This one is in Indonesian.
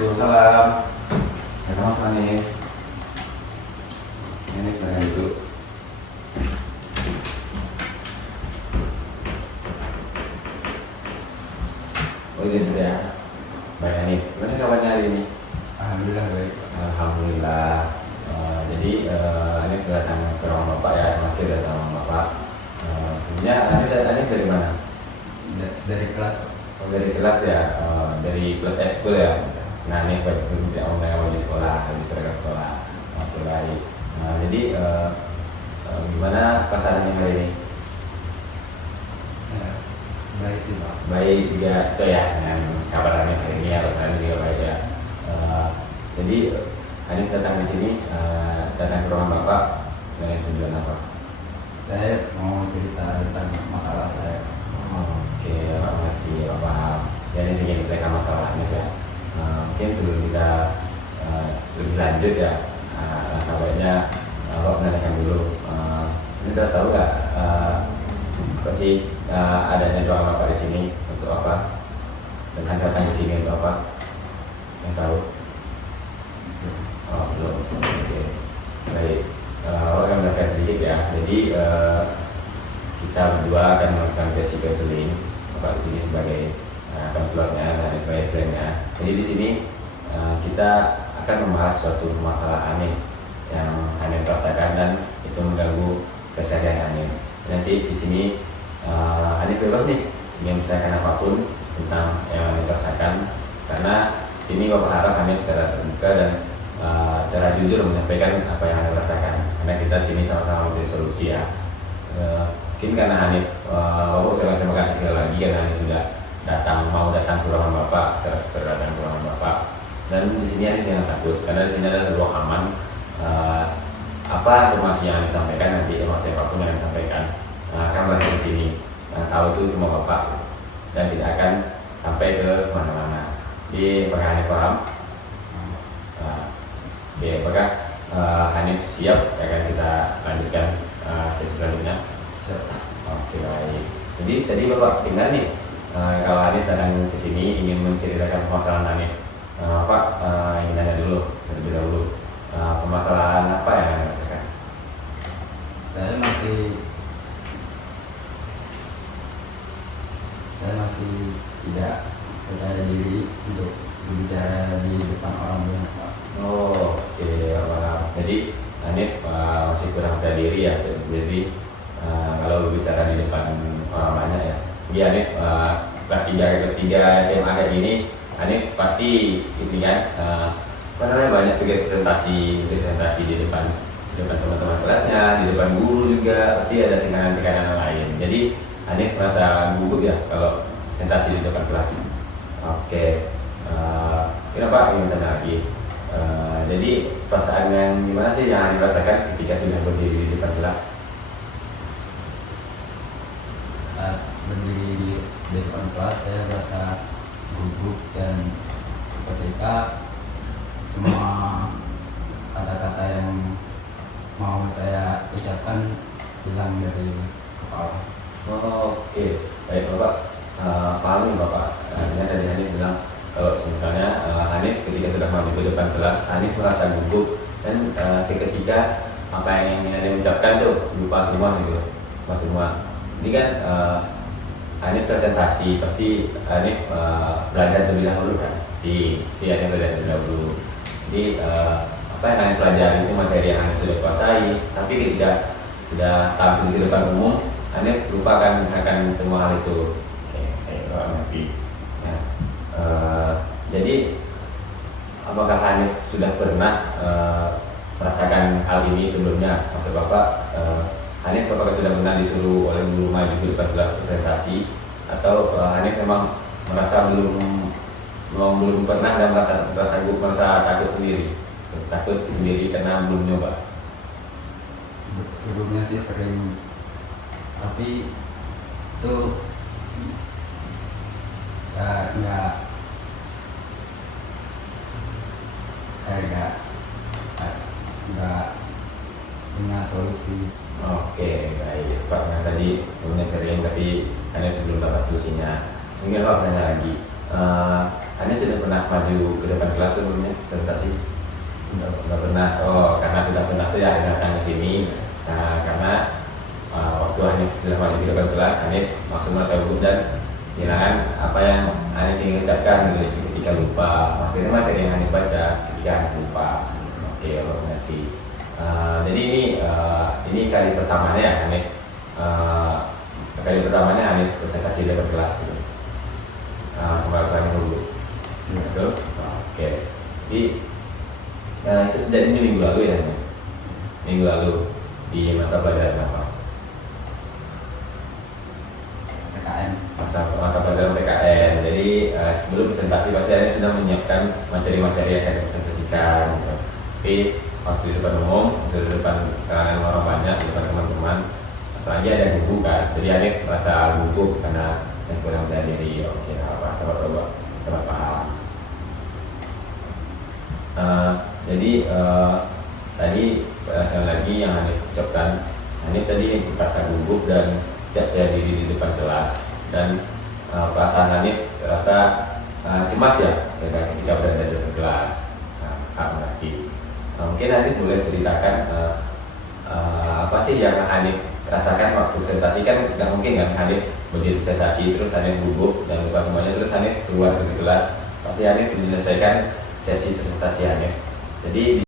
Malam. Ada masalah nih. Ini sebenarnya itu. Oh gitu ya. Baik nih. Gimana kabarnya hari ini? Alhamdulillah baik. Alhamdulillah. Jadi ini kedatangan ke rumah Bapak ya, masih datang rumah Bapak. Sebenarnya ini dari mana? Dari kelas. Oh, dari kelas ya, dari kelas ekskul ya. Nah ini baju baju sekolah, baju seragam sekolah, masih baik. Jadi gimana pasarannya hari ini? Ya, baik sih Pak. Baik juga sesuai ya dengan kabarnya hari ini ya, pasaran juga baik ya. Jadi hari datang di sini, datang ke rumah Bapak dengan tujuan apa? Saya mau cerita tentang masalah saya. Oke, Pak mengerti, Pak paham. Jadi ingin menyelesaikan masalahnya ya. Mungkin sebelum kita lebih lanjut ya, langkah baiknya Bapak menanyakan dulu. Ini kita tahu nggak apa sih adanya doa Bapak di sini untuk apa? Dan datang di sini untuk apa? Yang tahu? Oh belum. Oke. Baik. Bapak akan menanyakan sedikit ya. Jadi kita berdua akan melakukan sesi counseling. Bapak di sini sebagai konselornya dan sebagai friendnya. Jadi di sini kita akan membahas suatu masalah aneh yang Hanif rasakan dan itu mengganggu keseharian Hanif. Nanti di sini Hanif bebas nih ingin menceritakan apapun tentang yang Hanif rasakan, karena di sini Bapak harap Hanif secara terbuka dan secara jujur menyampaikan apa yang Hanif rasakan, karena kita di sini sama-sama mencari solusi ya. Mungkin karena Hanif, Bapak saya terima kasih sekali lagi karena Hanif sudah mau datang ke ruangan Bapak, secara datang ke ruangan Bapak. Dan di sini Hanif jangan takut, karena di sini ada ruang aman. Apa informasi yang Hanif sampaikan nanti, informasi apapun yang Hanif sampaikan akan berakhir di sini. Tahu itu cuma Bapak dan tidak akan sampai ke mana-mana. Jadi apakah Hanif paham? Oke, apakah Hanif siap? Akan kita lanjutkan sesi selanjutnya. Oke baik. Jadi tadi Bapak dengar nih, kalau Hanif datang ke sini ingin menceritakan permasalahan Hanif, Pak ingin tanya dulu terlebih dahulu, permasalahan apa yang Hanif rasakan? Saya masih tidak percaya diri untuk berbicara di depan orang banyak Pak. Oh, oke, Pak. Jadi Hanif masih kurang percaya diri ya. Jadi kalau berbicara di depan orang banyak ya. Jadi Hanif kelas 3 SMA kayak gini, Hanif pasti ini kan banyak juga presentasi di depan teman-teman kelasnya, di depan guru juga pasti ada tekanan-tekanan lain. Jadi Hanif merasa gugup ya kalau presentasi di depan kelas. Oke, kenapa ingin tanya lagi? Jadi perasaan yang gimana sih yang Hanif rasakan ketika sudah berdiri di depan kelas? Saat berdiri di depan kelas saya merasa gugup dan seketika semua kata-kata yang mau saya ucapkan hilang dari kepala. Oke, baik Bapak, paham nih Bapak. Tadi Hanif bilang kalau misalnya Hanif ketika sudah maju ke depan kelas, Hanif merasa gugup dan seketika apa yang ingin Hanif ucapkan tuh lupa semua gitu, lupa semua. Ini kan Hanif presentasi, pasti Hanif belajar terlebih dahulu kan? Hanif belajar terlebih dahulu. Jadi apa yang Hanif pelajari itu materi yang Hanif sudah kuasai, tapi ketika sudah tampil di depan umum, Hanif lupakan akan semua hal itu. Oke, ya. Jadi apakah Hanif sudah pernah merasakan hal ini sebelumnya? Maksud Bapak, Hanif apakah sudah pernah disuruh oleh guru maju ke depan kelas presentasi, atau Hanif memang merasa belum pernah dan merasa takut sendiri karena belum nyoba? Sebelumnya sih sering, tapi itu nggak punya solusi. Oke, baik Pak. Nah tadi punya sering tapi Hanif belum dapat solusinya. Mungkin Pak tanya lagi, Anda sudah pernah maju ke depan kelas sebelumnya presentasi? Nggak pernah. Oh, karena tidak pernah tuh ya datang ke sini. Nah, karena waktu Hanif sudah maju ke depan kelas, Hanif langsung merasa gugup dan kehilangan apa yang Hanif ingin ucapkan gitu, ketika lupa. Akhirnya materi yang Hanif baca ketika Hanif lupa. Oke, Allah mengerti. Jadi ini kali pertamanya ya Hanif. Kali pertamanya Hanif presentasi di depan kelas gitu. Kemarin dulu. Betul? Oke. Jadi itu terjadi minggu lalu ya, minggu lalu di mata pelajaran apa? PKN. Mata pelajaran PKN. Jadi sebelum presentasi pasti Anda sudah menyiapkan materi-materi yang akan dipresentasikan. Gitu. Tapi waktu di depan umum, waktu di depan kalangan orang banyak, di depan teman-teman, apalagi ada gugup kan. Jadi Anda merasa gugup karena yang kurang berdiri. Oke, apa? Coba paham. Jadi tadi lagi yang Hanif ucapkan, Hanif tadi merasa gugup dan tidak percaya diri di depan kelas, dan perasaan Hanif rasa cemas ya ketika berada di depan kelas. Berarti mungkin Hanif boleh ceritakan apa sih yang Hanif rasakan waktu presentasi. Kan tidak mungkin kan Hanif berdiri presentasi terus Hanif gugup dan lupa semuanya, terus Hanif keluar dari kelas. Pasti Hanif menyelesaikan sesi presentasi Hanif. Jadi